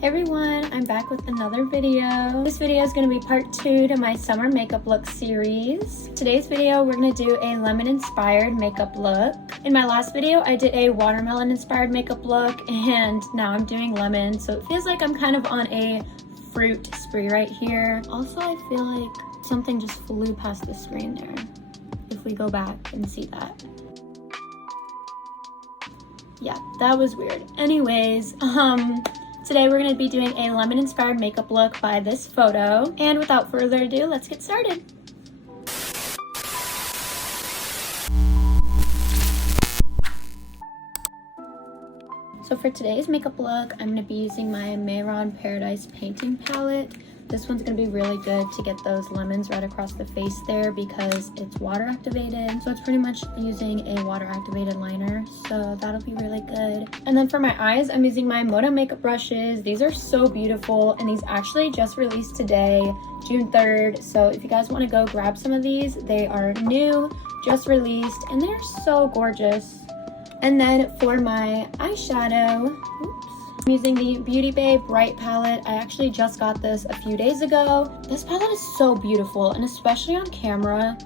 Hey everyone, I'm back with another video. This video is going to be part 2 to my summer makeup look series. Today's video, we're going to do a lemon inspired makeup look. In my last video, I did a watermelon inspired makeup look, and now I'm doing lemon, so it feels like I'm kind of on a fruit spree right here. Also, I feel like something just flew past the screen there, if we go back and see that. Yeah, that was weird. Anyways, today we're going to be doing a lemon inspired makeup look by this photo. And without further ado, let's get started. So for today's makeup look, I'm going to be using my Mehron Paradise Painting Palette. This one's going to be really good to get those lemons right across the face there because it's water activated. So it's pretty much using a water activated liner. So that'll be really good. And then for my eyes, I'm using my Moto makeup brushes. These are so beautiful, and these actually just released today, June 3rd. So if you guys want to go grab some of these, they are new, just released, and they're so gorgeous. And then for my eyeshadow, I'm using the Beauty Bay Bright palette. I actually just got this a few days ago. This palette is so beautiful, and especially on camera,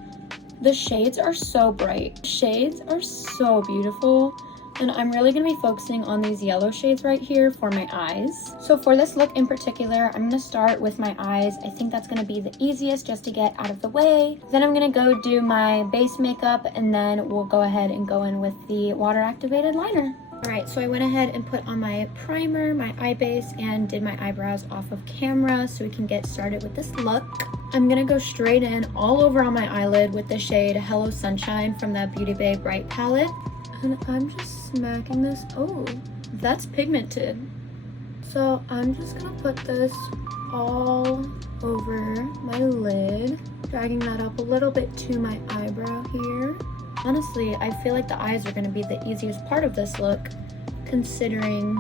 the shades are so bright. The shades are so beautiful, and I'm really going to be focusing on these yellow shades right here for my eyes. So for this look in particular, I'm going to start with my eyes. I think that's going to be the easiest just to get out of the way. Then I'm going to go do my base makeup, and then we'll go ahead and go in with the water activated liner. Alright, so I went ahead and put on my primer, my eye base, and did my eyebrows off of camera so we can get started with this look. I'm going to go straight in all over on my eyelid with the shade Hello Sunshine from that Beauty Bay Bright palette. And I'm just smacking this. Oh, that's pigmented. So I'm just going to put this all over my lid, dragging that up a little bit to my eyebrow here. Honestly, I feel like the eyes are going to be the easiest part of this look, considering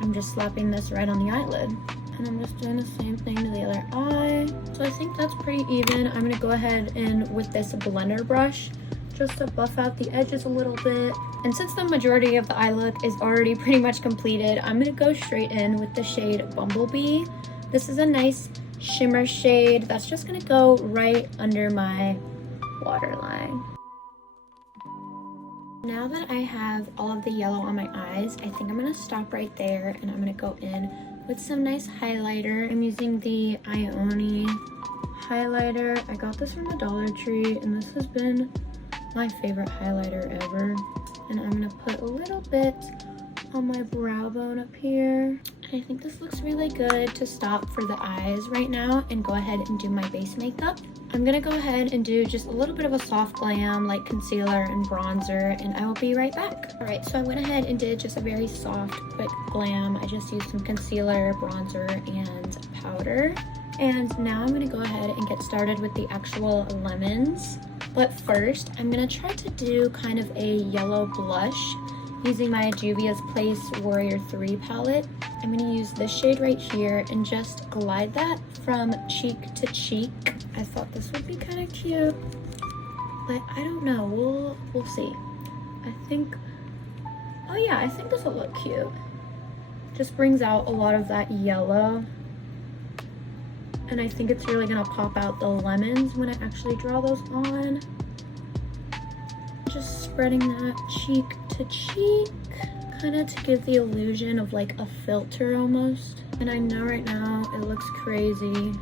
I'm just slapping this right on the eyelid. And I'm just doing the same thing to the other eye. So I think that's pretty even. I'm going to go ahead and with this blender brush, just to buff out the edges a little bit. And since the majority of the eye look is already pretty much completed, I'm going to go straight in with the shade Bumblebee. This is a nice shimmer shade that's just going to go right under my waterline. Now that I have all of the yellow on my eyes, I think I'm going to stop right there, and I'm going to go in with some nice highlighter. I'm using the Ioni highlighter. I got this from the Dollar Tree, and this has been my favorite highlighter ever. And I'm going to put a little bit on my brow bone up here. And I think this looks really good to stop for the eyes right now and go ahead and do my base makeup. I'm going to go ahead and do just a little bit of a soft glam like concealer and bronzer, and I will be right back. Alright, so I went ahead and did just a very soft, quick glam. I just used some concealer, bronzer, and powder. And now I'm going to go ahead and get started with the actual lemons. But first, I'm going to try to do kind of a yellow blush using my Juvia's Place Warrior 3 palette. I'm going to use this shade right here and just glide that from cheek to cheek. I thought this would be kind of cute, but I don't know. We'll see. I think, oh yeah, I think this will look cute. Just brings out a lot of that yellow, and I think it's really gonna pop out the lemons when I actually draw those on. Just spreading that cheek to cheek, kind of to give the illusion of like a filter almost. And I know right now it looks crazy,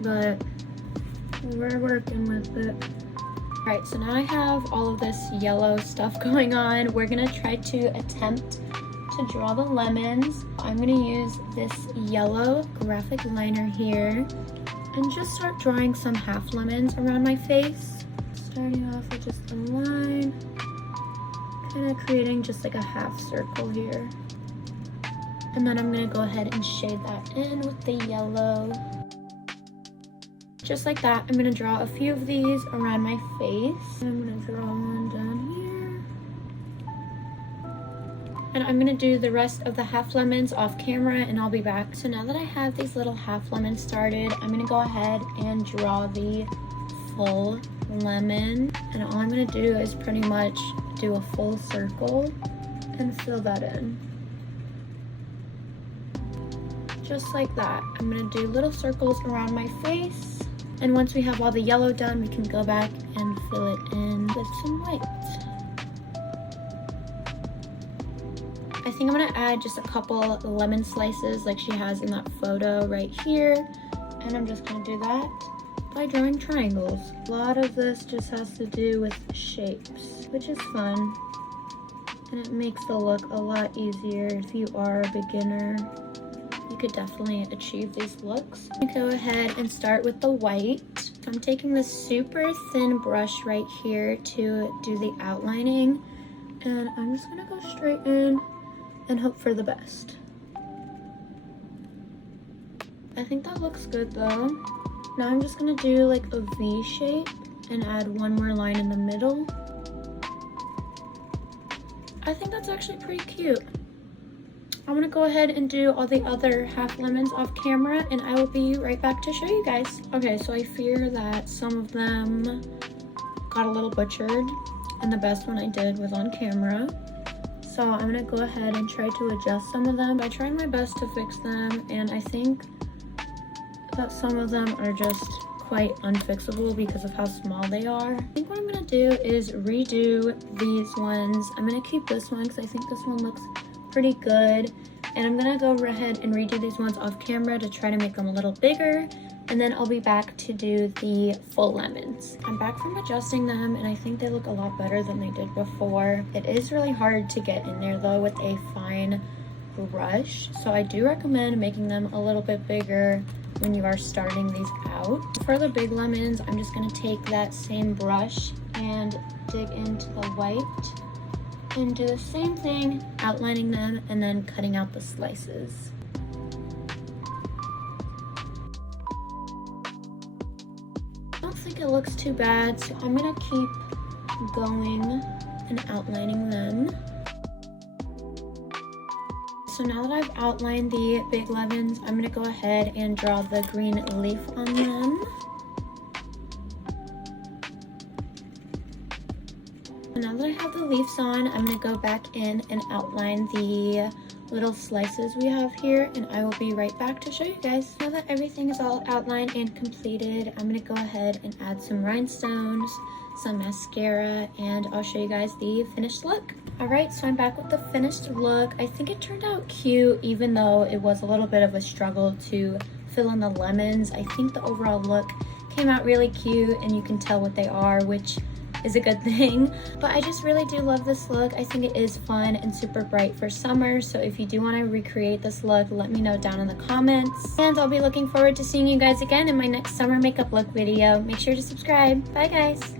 but we're working with it. Alright, so now I have all of this yellow stuff going on. We're gonna try to attempt to draw the lemons. I'm gonna use this yellow graphic liner here and just start drawing some half lemons around my face. Starting off with just a line, kind of creating just like a half circle here. And then I'm gonna go ahead and shade that in with the yellow. Just like that, I'm gonna draw a few of these around my face. I'm gonna draw one down here. And I'm gonna do the rest of the half lemons off camera, and I'll be back. So now that I have these little half lemons started, I'm gonna go ahead and draw the full lemon. And all I'm gonna do is pretty much do a full circle and fill that in. just like that. I'm gonna do little circles around my face. And once we have all the yellow done, we can go back and fill it in with some white. I think I'm gonna add just a couple lemon slices like she has in that photo right here. And I'm just gonna do that by drawing triangles. A lot of this just has to do with shapes, which is fun. And it makes the look a lot easier if you are a beginner. You could definitely achieve these looks. I'm gonna go ahead and start with the white. I'm taking this super thin brush right here to do the outlining. And I'm just gonna go straight in and hope for the best. I think that looks good though. Now I'm just gonna do like a V shape and add one more line in the middle. I think that's actually pretty cute. I'm gonna go ahead and do all the other half lemons off camera and I will be right back to show you guys. Okay, so I fear that some of them got a little butchered and the best one I did was on camera. So I'm gonna go ahead and try to adjust some of them by trying my best to fix them, and I think that some of them are just quite unfixable because of how small they are. I think what I'm gonna do is redo these ones. I'm gonna keep this one because I think this one looks pretty good, and I'm gonna go ahead and redo these ones off camera to try to make them a little bigger, and then I'll be back to do the full lemons. I'm back from adjusting them and I think they look a lot better than they did before. It is really hard to get in there though with a fine brush, so I do recommend making them a little bit bigger when you are starting these out. For the big lemons, I'm just gonna take that same brush and dig into the white and do the same thing, outlining them and then cutting out the slices. I don't think it looks too bad, so I'm gonna keep going and outlining them. So now that I've outlined the big lemons, I'm gonna go ahead and draw the green leaf on them. So now that I have the leaves on, I'm gonna go back in and outline the little slices we have here, and I will be right back to show you guys. Now that everything is all outlined and completed, I'm gonna go ahead and add some rhinestones, some mascara, and I'll show you guys the finished look. Alright, so I'm back with the finished look. I think it turned out cute, even though it was a little bit of a struggle to fill in the lemons. I think the overall look came out really cute, and you can tell what they are, which is a good thing. But I just really do love this look. I think it is fun and super bright for summer, so if you do want to recreate this look, let me know down in the comments. And I'll be looking forward to seeing you guys again in my next summer makeup look video. Make sure to subscribe. Bye guys!